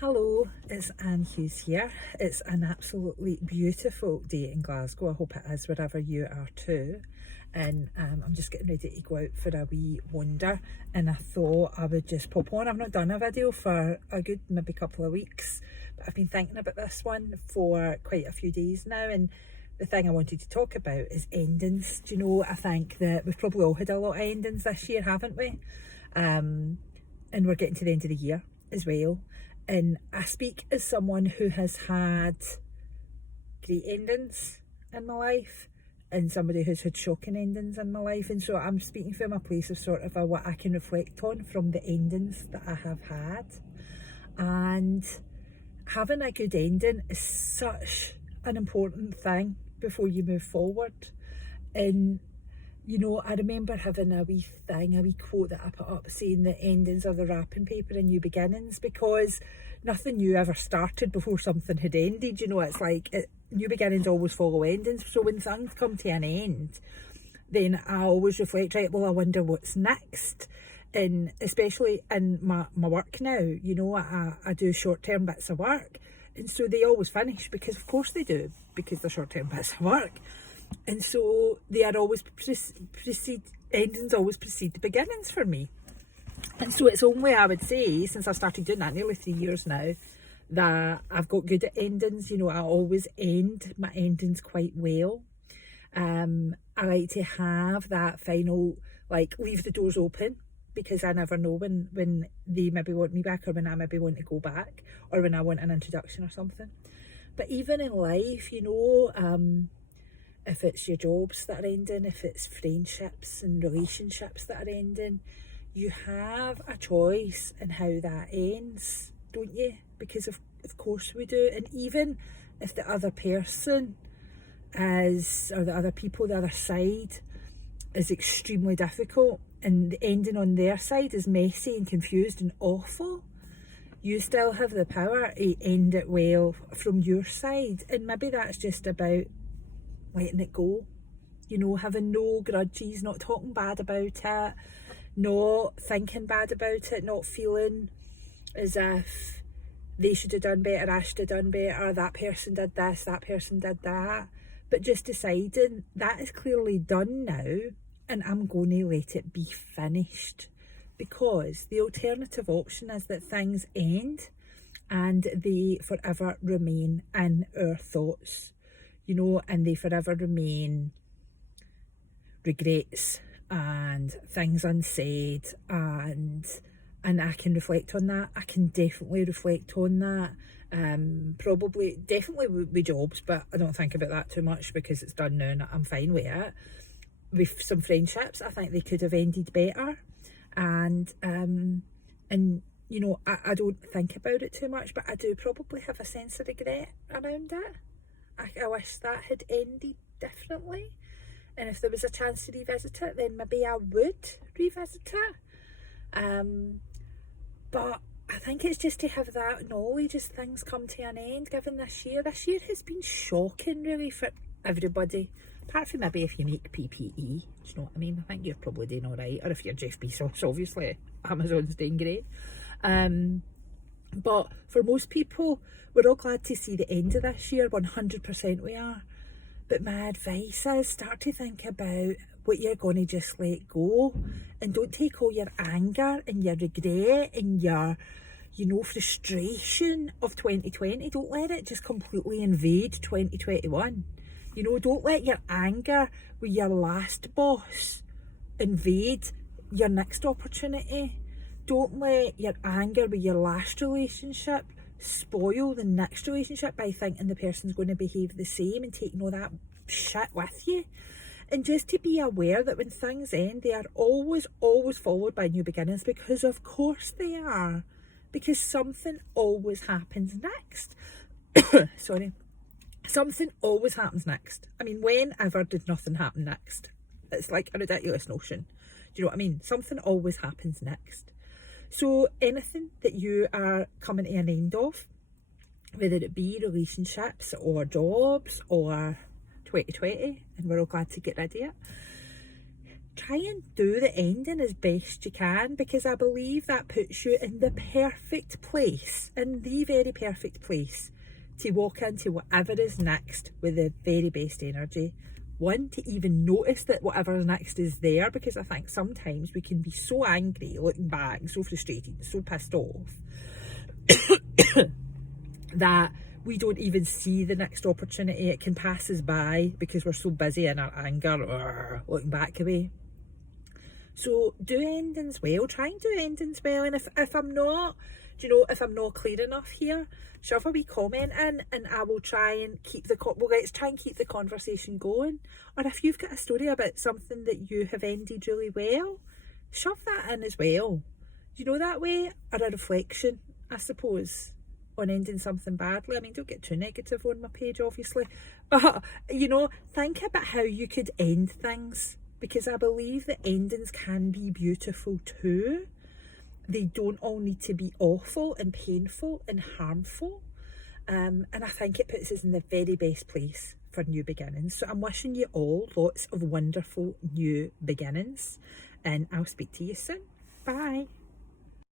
Hello, it's Anne Hughes here. It's an absolutely beautiful day in Glasgow. I hope it is wherever you are too. And I'm just getting ready to go out for a wee wander, and I thought I would just pop on. I've not done a video for a good maybe couple of weeks, but I've been thinking about this one for quite a few days now, and the thing I wanted to talk about is endings. Do you know, I think that we've probably all had a lot of endings this year, haven't we? And we're getting to the end of the year as well. And I speak as someone who has had great endings in my life and somebody who's had shocking endings in my life. And so I'm speaking from a place of sort of what I can reflect on from the endings that I have had. And having a good ending is such an important thing before you move forward. And you know, I remember having a wee quote that I put up saying that endings are the wrapping paper in new beginnings, because nothing new ever started before something had ended. You know, it's like new beginnings always follow endings. So when things come to an end, then I always reflect, right, well, I wonder what's next. And especially in my work now, you know, I do short-term bits of work. And so they always finish, because of course they do, because they're short-term bits of work. And so they are always endings always precede the beginnings for me. And so it's only, I would say, since I started doing that nearly 3 years now, that I've got good at endings. You know, I always end my endings quite well. I like to have that final, like, leave the doors open, because I never know when they maybe want me back, or when I maybe want to go back, or when I want an introduction or something. But even in life, you know, if it's your jobs that are ending, if it's friendships and relationships that are ending, you have a choice in how that ends, don't you? Because of course we do. And even if the other person is, or the other people, the other side is extremely difficult, and the ending on their side is messy and confused and awful, you still have the power to end it well from your side. And maybe that's just about letting it go, you know, having no grudges, not talking bad about it, not thinking bad about it, not feeling as if they should have done better, I should have done better, that person did this, that person did that, but just deciding that is clearly done now, and I'm going to let it be finished. Because the alternative option is that things end and they forever remain in our thoughts, you know, and they forever remain regrets and things unsaid, and I can reflect on that. I can definitely reflect on that. Definitely with jobs, but I don't think about that too much because it's done now and I'm fine with it. With some friendships, I think they could have ended better, and you know, I don't think about it too much, but I do probably have a sense of regret around it. I wish that had ended differently, and if there was a chance to revisit it, then maybe I would revisit it. But I think it's just to have that knowledge as things come to an end. Given this year has been shocking really for everybody, apart from maybe if you make PPE, do you know what I mean? I think you're probably doing all right, or if you're Jeff Bezos, obviously Amazon's doing great. But for most people, we're all glad to see the end of this year, 100% we are. But my advice is start to think about what you're going to just let go, and don't take all your anger and your regret and your, you know, frustration of 2020, don't let it just completely invade 2021. You know, don't let your anger with your last boss invade your next opportunity. Don't let your anger with your last relationship spoil the next relationship by thinking the person's going to behave the same and taking all that shit with you. And just to be aware that when things end, they are always followed by new beginnings, because of course they are. Because something always happens next. Sorry. Something always happens next. I mean, whenever did nothing happen next? It's like a ridiculous notion. Do you know what I mean? Something always happens next. So anything that you are coming to an end of, whether it be relationships or jobs or 2020, and we're all glad to get rid of it, try and do the ending as best you can, because I believe that puts you in the perfect place, in the very perfect place, to walk into whatever is next with the very best energy. One, to even notice that whatever's next is there, because I think sometimes we can be so angry looking back, so frustrated, so pissed off that we don't even see the next opportunity. It can pass us by because we're so busy in our anger, looking back away. So do endings well, try and do endings well. And if I'm not, if I'm not clear enough here, shove a wee comment in and I will try and keep let's try and keep the conversation going. Or if you've got a story about something that you have ended really well, shove that in as well. That way, or a reflection, I suppose, on ending something badly. I mean, don't get too negative on my page, obviously. But, think about how you could end things, because I believe that endings can be beautiful too. They don't all need to be awful and painful and harmful. And I think it puts us in the very best place for new beginnings. So I'm wishing you all lots of wonderful new beginnings, and I'll speak to you soon. Bye.